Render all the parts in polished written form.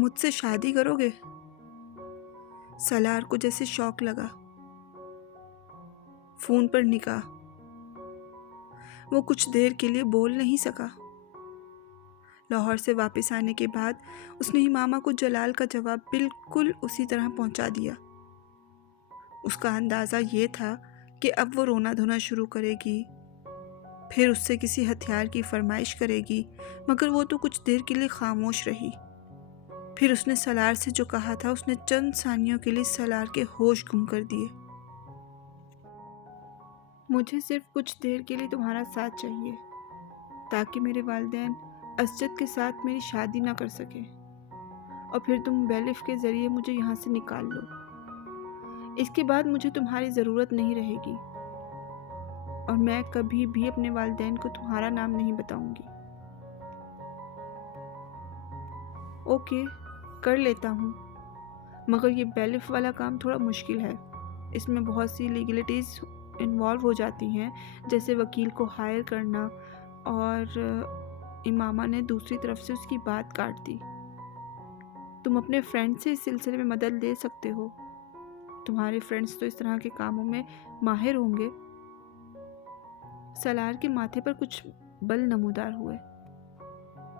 مجھ سے شادی کرو گے؟ سالار کو جیسے شوق لگا۔ فون پر نکاح۔ وہ کچھ دیر کے لیے بول نہیں سکا۔ لاہور سے واپس آنے کے بعد اس نے امامہ کو جلال کا جواب بالکل اسی طرح پہنچا دیا۔ اس کا اندازہ یہ تھا کہ اب وہ رونا دھونا شروع کرے گی، پھر اس سے کسی ہتھیار کی فرمائش کرے گی، مگر وہ تو کچھ دیر کے لیے خاموش رہی۔ پھر اس نے سالار سے جو کہا تھا اس نے چند ثانیوں کے لیے سالار کے ہوش گم کر دیے۔ مجھے صرف کچھ دیر کے لیے تمہارا ساتھ چاہیے تاکہ میرے والدین اسجد کے ساتھ میری شادی نہ کر سکیں، اور پھر تم بیلف کے ذریعے مجھے یہاں سے نکال لو۔ اس کے بعد مجھے تمہاری ضرورت نہیں رہے گی، اور میں کبھی بھی اپنے والدین کو تمہارا نام نہیں بتاؤں گی۔ اوکے، کر لیتا ہوں، مگر یہ بیلف والا کام تھوڑا مشکل ہے۔ اس میں بہت سی لیگلٹیز انوالو ہو جاتی ہیں، جیسے وکیل کو ہائر کرنا، اور امامہ نے دوسری طرف سے اس کی بات کاٹ دی۔ تم اپنے فرینڈ سے اس سلسلے میں مدد لے سکتے ہو، تمہارے فرینڈز تو اس طرح کے کاموں میں ماہر ہوں گے۔ سالار کے ماتھے پر کچھ بل نمودار ہوئے۔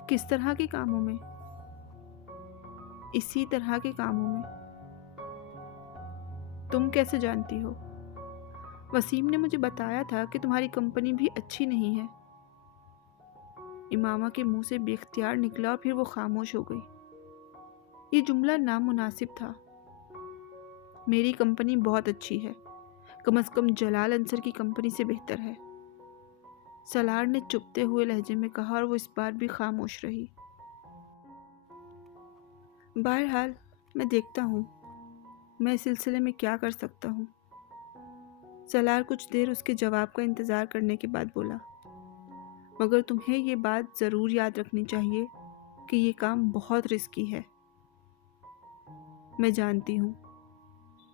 کس طرح کے کاموں میں؟ اسی طرح کے کاموں میں۔ تم کیسے جانتی ہو؟ وسیم نے مجھے بتایا تھا کہ تمہاری کمپنی بھی اچھی نہیں ہے۔ امامہ کے منہ سے بے اختیار نکلا اور پھر وہ خاموش ہو گئی۔ یہ جملہ نامناسب تھا۔ میری کمپنی بہت اچھی ہے، کم از کم جلال انصر کی کمپنی سے بہتر ہے، سالار نے چپتے ہوئے لہجے میں کہا، اور وہ اس بار بھی خاموش رہی۔ بہرحال میں دیکھتا ہوں میں اس سلسلے میں کیا کر سکتا ہوں۔ سالار کچھ دیر اس کے جواب کا انتظار کرنے کے بعد بولا، مگر تمہیں یہ بات ضرور یاد رکھنی چاہیے کہ یہ کام بہت رسکی ہے۔ میں جانتی ہوں،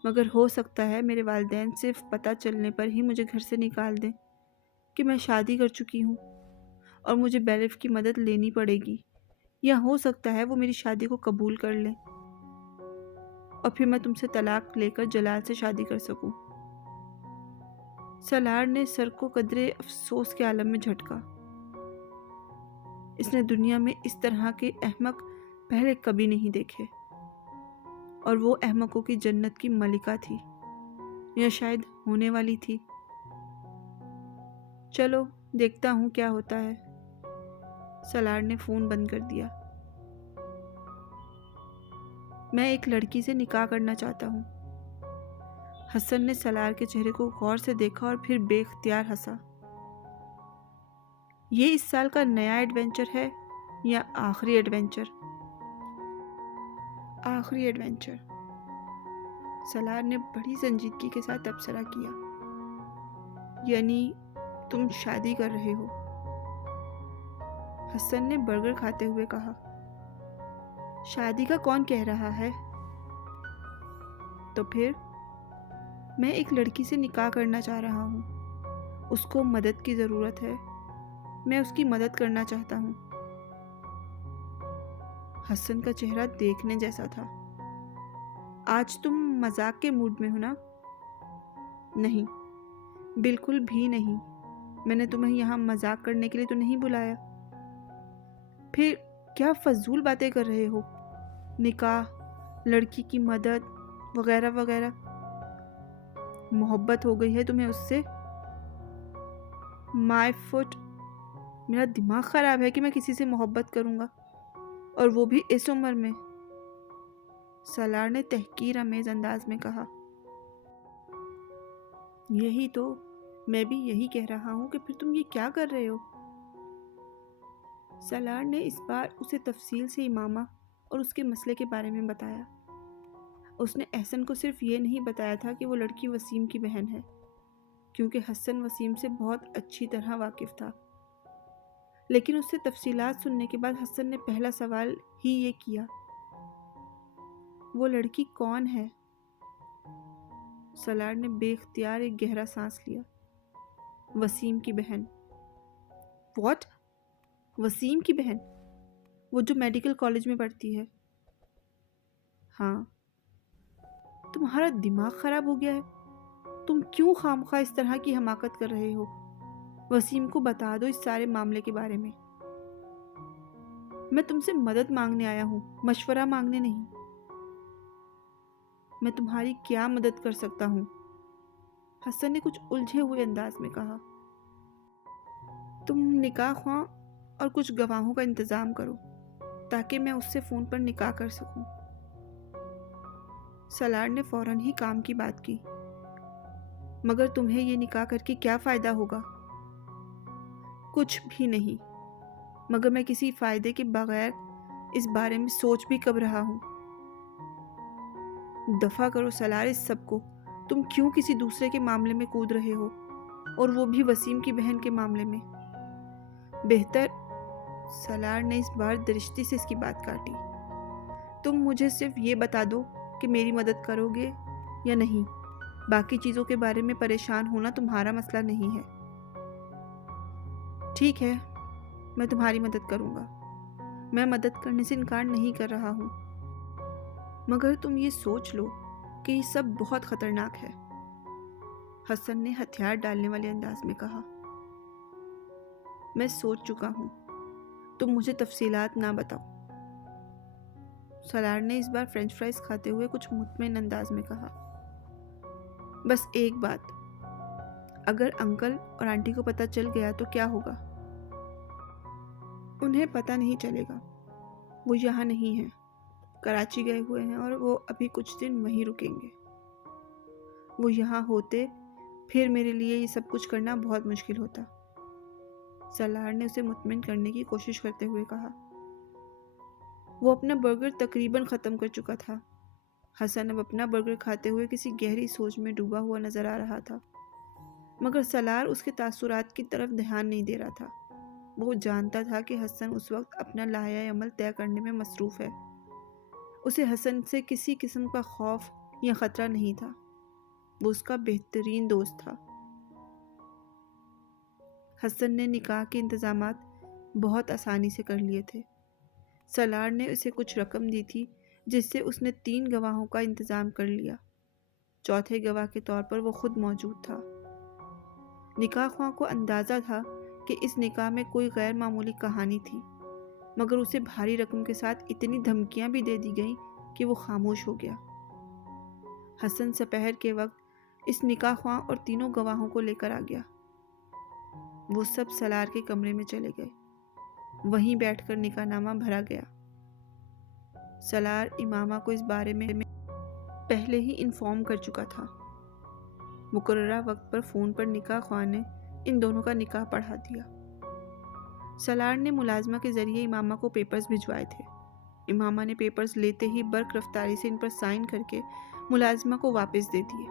مگر ہو سکتا ہے میرے والدین صرف پتہ چلنے پر ہی مجھے گھر سے نکال دیں کہ میں شادی کر چکی ہوں، اور مجھے بیلف کی مدد لینی پڑے گی، یا ہو سکتا ہے وہ میری شادی کو قبول کر لیں، اور پھر میں تم سے طلاق لے کر جلال سے شادی کر سکوں۔ سالار نے سر کو قدرے افسوس کے عالم میں جھٹکا۔ اس نے دنیا میں اس طرح کے احمق پہلے کبھی نہیں دیکھے، اور وہ احمقوں کی جنت کی ملکہ تھی، یا شاید ہونے والی تھی۔ چلو دیکھتا ہوں کیا ہوتا ہے۔ سالار نے فون بند کر دیا۔ میں ایک لڑکی سے نکاح کرنا چاہتا ہوں۔ حسن نے سالار کے چہرے کو غور سے دیکھا اور پھر بے اختیار ہنسا۔ یہ اس سال کا نیا ایڈونچر ہے یا آخری ایڈونچر؟ آخری ایڈونچر، سالار نے بڑی سنجیدگی کے ساتھ تبصرہ کیا۔ یعنی تم شادی کر رہے ہو؟ حسن نے برگر کھاتے ہوئے کہا۔ شادی کا کون کہہ رہا ہے؟ تو پھر میں ایک لڑکی سے نکاح کرنا چاہ رہا ہوں، اس کو مدد کی ضرورت ہے، میں اس کی مدد کرنا چاہتا ہوں۔ حسن کا چہرہ دیکھنے جیسا تھا۔ آج تم مذاق کے موڈ میں ہو نا؟ نہیں، بالکل بھی نہیں، میں نے تمہیں یہاں مذاق کرنے کے لیے تو نہیں بلایا۔ پھر کیا فضول باتیں کر رہے ہو؟ نکاح، لڑکی کی مدد وغیرہ وغیرہ۔ محبت ہو گئی ہے تمہیں اس سے؟ مائی فٹ، میرا دماغ خراب ہے کہ میں کسی سے محبت کروں گا، اور وہ بھی اس عمر میں، سالار نے تحقیر آمیز انداز میں کہا۔ یہی تو، میں بھی یہی کہہ رہا ہوں کہ پھر تم یہ کیا کر رہے ہو؟ سالار نے اس بار اسے تفصیل سے امامہ اور اس کے مسئلے کے بارے میں بتایا۔ اس نے احسن کو صرف یہ نہیں بتایا تھا کہ وہ لڑکی وسیم کی بہن ہے، کیونکہ حسن وسیم سے بہت اچھی طرح واقف تھا، لیکن اس سے تفصیلات سننے کے بعد حسن نے پہلا سوال ہی یہ کیا، وہ لڑکی کون ہے؟ سالار نے بے اختیار ایک گہرا سانس لیا۔ وسیم کی بہن۔ واٹ؟ وسیم کی بہن؟ وہ جو میڈیکل کالج میں پڑھتی ہے؟ ہاں، تمہارا دماغ خراب ہو گیا ہے؟ تم کیوں خامخواہ اس طرح کی حماقت کر رہے ہو؟ وسیم کو بتا دو اس سارے معاملے کے بارے میں۔ میں تم سے مدد مانگنے آیا ہوں، مشورہ مانگنے نہیں۔ میں تمہاری کیا مدد کر سکتا ہوں؟ حسن نے کچھ الجھے ہوئے انداز میں کہا۔ تم نکاح خواں اور کچھ گواہوں کا انتظام کرو تاکہ میں اس سے فون پر نکاح کر سکوں۔ سالار نے فوراً ہی کام کی بات کی۔ مگر تمہیں یہ نکاح کر کے کیا فائدہ ہوگا؟ کچھ بھی نہیں، مگر میں کسی فائدے کے بغیر اس بارے میں سوچ بھی کب رہا ہوں۔ دفع کرو سالار اس سب کو۔ تم کیوں کسی دوسرے کے معاملے میں کود رہے ہو، اور وہ بھی وسیم کی بہن کے معاملے میں؟ بہتر، سالار نے اس بار درشتی سے اس کی بات کاٹی، تم مجھے صرف یہ بتا دو کہ میری مدد کرو گے یا نہیں۔ باقی چیزوں کے بارے میں پریشان ہونا تمہارا مسئلہ نہیں ہے۔ ٹھیک ہے، میں تمہاری مدد کروں گا۔ میں مدد کرنے سے انکار نہیں کر رہا ہوں، مگر تم یہ سوچ لو کہ یہ سب بہت خطرناک ہے، حسن نے ہتھیار ڈالنے والے انداز میں کہا۔ میں سوچ چکا ہوں، تم مجھے تفصیلات نہ بتاؤ، سالار نے اس بار فرینچ فرائز کھاتے ہوئے کچھ مطمئن انداز میں کہا۔ بس ایک بات، اگر انکل اور آنٹی کو پتہ چل گیا تو کیا ہوگا؟ انہیں پتہ نہیں چلے گا، وہ یہاں نہیں ہیں، کراچی گئے ہوئے ہیں اور وہ ابھی کچھ دن وہیں رکیں گے۔ وہ یہاں ہوتے پھر میرے لیے یہ سب کچھ کرنا بہت مشکل ہوتا، سالار نے اسے مطمئن کرنے کی کوشش کرتے ہوئے کہا۔ وہ اپنا برگر تقریباً ختم کر چکا تھا۔ حسن اب اپنا برگر کھاتے ہوئے کسی گہری سوچ میں ڈوبا ہوا نظر آ رہا تھا، مگر سالار اس کے تاثرات کی طرف دھیان نہیں دے رہا تھا۔ وہ جانتا تھا کہ حسن اس وقت اپنا لائحہ عمل طے کرنے میں مصروف ہے۔ اسے حسن سے کسی قسم کا خوف یا خطرہ نہیں تھا، وہ اس کا بہترین دوست تھا۔ حسن نے نکاح کے انتظامات بہت آسانی سے کر لیے تھے۔ سالار نے اسے کچھ رقم دی تھی جس سے اس نے 3 گواہوں کا انتظام کر لیا۔ چوتھے گواہ کے طور پر وہ خود موجود تھا۔ نکاح خواہ کو اندازہ تھا کہ اس نکاح میں کوئی غیر معمولی کہانی تھی، مگر اسے بھاری رقم کے ساتھ اتنی دھمکیاں بھی دے دی گئیں کہ وہ خاموش ہو گیا۔ حسن سپہر کے وقت اس نکاح خواہ اور 3 گواہوں کو لے کر آ گیا۔ وہ سب سالار کے کمرے میں چلے گئے، وہیں بیٹھ کر نکاح نامہ بھرا گیا۔ سالار امامہ کو اس بارے میں پہلے ہی انفارم کر چکا تھا۔ مقررہ وقت پر فون پر نکاح خواہ نے ان دونوں کا نکاح پڑھا دیا۔ سالار نے ملازمہ کے ذریعے امامہ کو پیپرز بھجوائے تھے۔ امامہ نے پیپرز لیتے ہی برق رفتاری سے ان پر سائن کر کے ملازمہ کو واپس دے دیے۔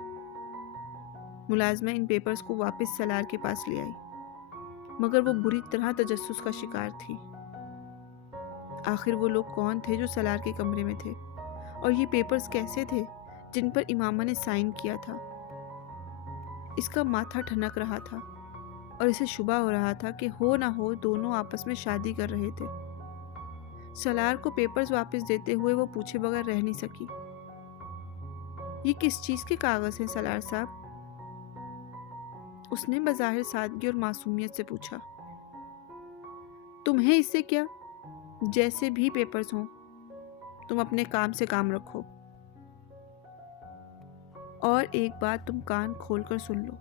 ملازمہ ان پیپرز کو واپس سالار کے پاس لے آئی، مگر وہ بری طرح تجسس کا شکار تھی۔ آخر وہ لوگ کون تھے جو سالار کے کمرے میں تھے، اور یہ پیپرز کیسے تھے جن پر امامہ نے سائن کیا تھا؟ اس کا ماتھا ٹھنک رہا تھا اور اسے شبہ ہو رہا تھا کہ ہو نہ ہو دونوں آپس میں شادی کر رہے تھے۔ سالار کو پیپرز واپس دیتے ہوئے وہ پوچھے بغیر رہ نہیں سکی۔ یہ کس چیز کے کاغذ ہیں سالار صاحب؟ اس نے بظاہر سادگی اور معصومیت سے پوچھا۔ تمہیں اس سے کیا؟ جیسے بھی پیپرز ہوں، تم اپنے کام سے کام رکھو۔ اور ایک بات تم کان کھول کر سن لو،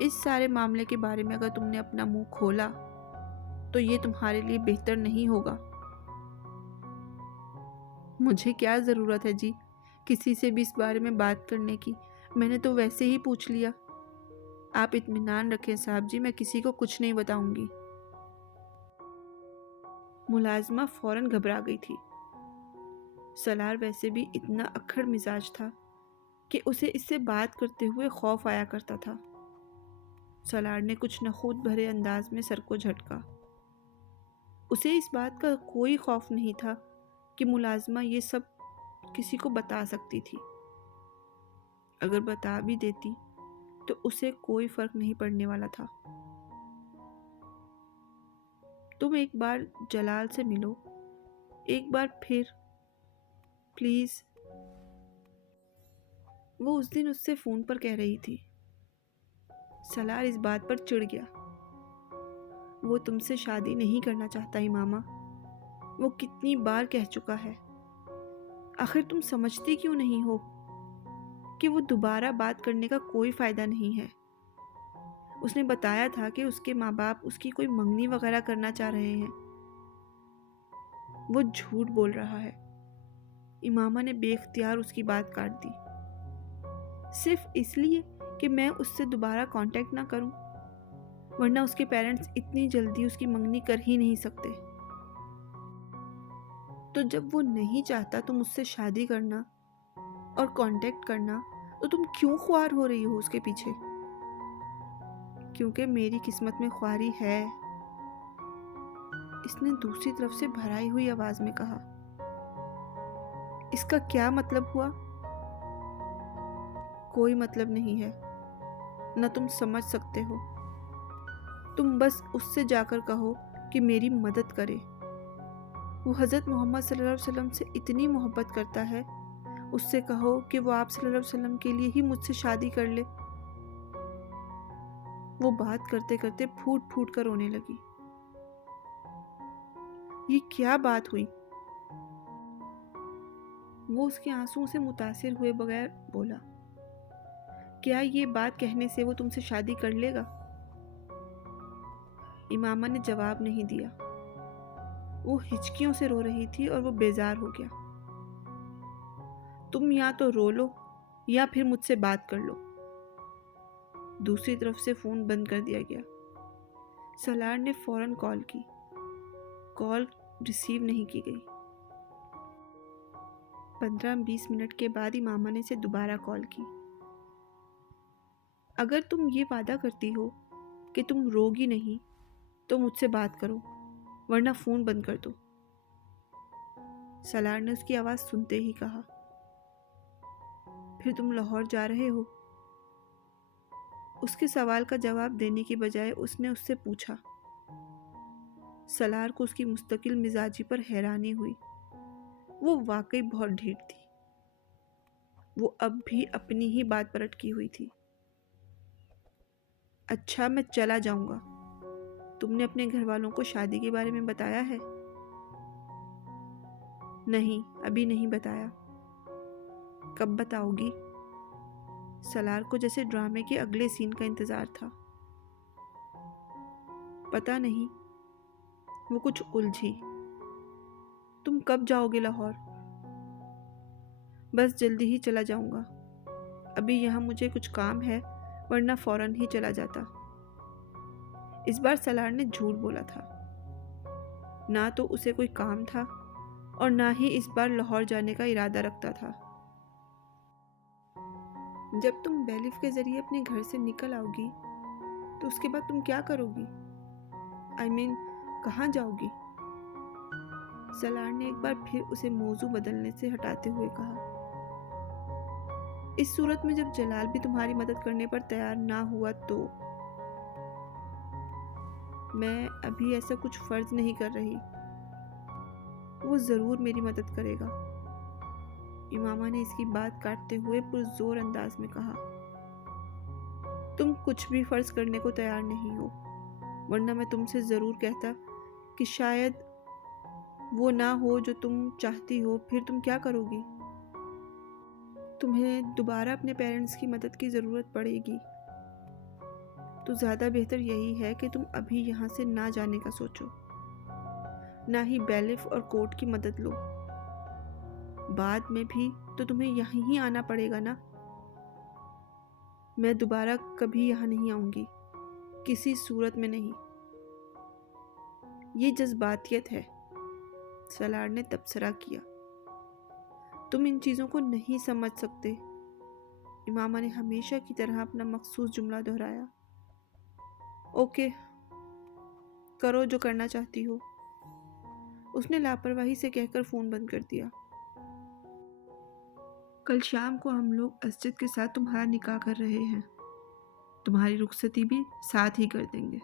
اس سارے معاملے کے بارے میں اگر تم نے اپنا منہ کھولا تو یہ تمہارے لیے بہتر نہیں ہوگا۔ مجھے کیا ضرورت ہے جی کسی سے بھی اس بارے میں بات کرنے کی؟ میں نے تو ویسے ہی پوچھ لیا۔ آپ اطمینان رکھیں صاحب جی، میں کسی کو کچھ نہیں بتاؤں گی۔ ملازمہ فوراً گھبرا گئی تھی۔ سالار ویسے بھی اتنا اکھڑ مزاج تھا کہ اسے اس سے بات کرتے ہوئے خوف آیا کرتا تھا۔ سالار نے کچھ نخوت بھرے انداز میں سر کو جھٹکا۔ اسے اس بات کا کوئی خوف نہیں تھا کہ ملازمہ یہ سب کسی کو بتا سکتی تھی۔ اگر بتا بھی دیتی تو اسے کوئی فرق نہیں پڑنے والا تھا۔ تم ایک بار جلال سے ملو، ایک بار پھر پلیز، وہ اس دن اس سے فون پر کہہ رہی تھی۔ سلار اس بات پر چڑ گیا۔ وہ تم سے شادی نہیں کرنا چاہتا امامہ، وہ کتنی بار کہہ چکا ہے۔ آخر تم سمجھتی کیوں نہیں ہو کہ وہ دوبارہ بات کرنے کا کوئی فائدہ نہیں ہے؟ اس نے بتایا تھا کہ اس کے ماں باپ اس کی کوئی منگنی وغیرہ کرنا چاہ رہے ہیں۔ وہ جھوٹ بول رہا ہے۔ امامہ نے بے اختیار اس کی بات کاٹ دی۔ صرف اس لیے کہ میں اس سے دوبارہ کانٹیکٹ نہ کروں، ورنہ اس کے پیرنٹس اتنی جلدی اس کی منگنی کر ہی نہیں سکتے۔ تو جب وہ نہیں چاہتا تم اس سے شادی کرنا اور کانٹیکٹ کرنا، تو تم کیوں خوار ہو رہی ہو اس کے پیچھے؟ کیونکہ میری قسمت میں خواری ہے، اس نے دوسری طرف سے بھرائی ہوئی آواز میں کہا۔ اس کا کیا مطلب ہوا؟ کوئی مطلب نہیں ہے، نہ تم سمجھ سکتے ہو۔ تم بس اس سے جا کر کہو کہ میری مدد کرے۔ وہ حضرت محمد صلی اللہ علیہ وسلم سے اتنی محبت کرتا ہے، اس سے کہو کہ وہ آپ صلی اللہ علیہ وسلم کے لیے ہی مجھ سے شادی کر لے۔ وہ بات کرتے کرتے پھوٹ پھوٹ کر رونے لگی۔ یہ کیا بات ہوئی؟ وہ اس کے آنسوؤں سے متاثر ہوئے بغیر بولا۔ کیا یہ بات کہنے سے وہ تم سے شادی کر لے گا؟ امامہ نے جواب نہیں دیا۔ وہ ہچکیوں سے رو رہی تھی اور وہ بیزار ہو گیا۔ تم یا تو رو لو یا پھر مجھ سے بات کر لو۔ دوسری طرف سے فون بند کر دیا گیا۔ سلار نے فوراً کال کی۔ کال ریسیو نہیں کی گئی۔ 15-20 منٹ کے بعد امامہ نے اسے دوبارہ کال کی۔ اگر تم یہ وعدہ کرتی ہو کہ تم روگی نہیں تو مجھ سے بات کرو، ورنہ فون بند کر دو۔ سلار نے اس کی آواز سنتے ہی کہا۔ پھر تم لاہور جا رہے ہو؟ اس کے سوال کا جواب دینے کی بجائے اس نے اس سے پوچھا۔ سلار کو اس کی مستقل مزاجی پر حیرانی ہوئی۔ وہ واقعی بہت ڈھیٹ تھی۔ وہ اب بھی اپنی ہی بات پر اٹکی ہوئی تھی۔ اچھا، میں چلا جاؤں گا۔ تم نے اپنے گھر والوں کو شادی کے بارے میں بتایا ہے؟ نہیں، ابھی نہیں بتایا۔ کب بتاؤ گی؟ سلار کو جیسے ڈرامے کے اگلے سین کا انتظار تھا۔ پتہ نہیں، وہ کچھ الجھی۔ تم کب جاؤ گے لاہور؟ بس جلدی ہی چلا جاؤں گا۔ ابھی یہاں مجھے کچھ کام ہے، ورنہ فوراً ہی چلا جاتا۔ اس بار سلار نے جھوٹ بولا تھا۔ نہ تو اسے کوئی کام تھا اور نہ ہی اس بار لاہور جانے کا ارادہ رکھتا تھا۔ جب تم بیلف کے ذریعے اپنے گھر سے نکل آؤ گی تو اس کے بعد تم کیا کرو گی؟ کہاں جاؤ گی؟ سلار نے ایک بار پھر اسے موضوع بدلنے سے ہٹاتے ہوئے کہا۔ اس صورت میں جب جلال بھی تمہاری مدد کرنے پر تیار نہ ہوا تو؟ میں ابھی ایسا کچھ فرض نہیں کر رہی۔ وہ ضرور میری مدد کرے گا۔ امامہ نے اس کی بات کاٹتے ہوئے پرزور انداز میں کہا۔ تم کچھ بھی فرض کرنے کو تیار نہیں ہو، ورنہ میں تم سے ضرور کہتا کہ شاید وہ نہ ہو جو تم چاہتی ہو، پھر تم کیا کرو گی؟ تمہیں دوبارہ اپنے پیرنٹس کی مدد کی ضرورت پڑے گی، تو زیادہ بہتر یہی ہے کہ تم ابھی یہاں سے نہ جانے کا سوچو، نہ ہی بیلف اور کورٹ کی مدد لو۔ بعد میں بھی تو تمہیں یہیں ہی آنا پڑے گا نا۔ میں دوبارہ کبھی یہاں نہیں آؤں گی، کسی صورت میں نہیں۔ یہ جذباتیت ہے، سلار نے تبصرہ کیا۔ تم ان چیزوں کو نہیں سمجھ سکتے۔ امامہ نے ہمیشہ کی طرح اپنا مخصوص جملہ دہرایا۔ اوکے، کرو جو کرنا چاہتی ہو، اس نے لاپرواہی سے کہہ کر فون بند کر دیا۔ کل شام کو ہم لوگ اسجد کے ساتھ تمہارا نکاح کر رہے ہیں، تمہاری رخصتی بھی ساتھ ہی کر دیں گے۔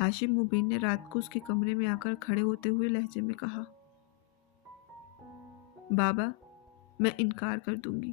ہاشم مبین نے رات کو اس کے کمرے میں آ کر کھڑے ہوتے ہوئے لہجے میں کہا۔ بابا، میں انکار کر دوں گی،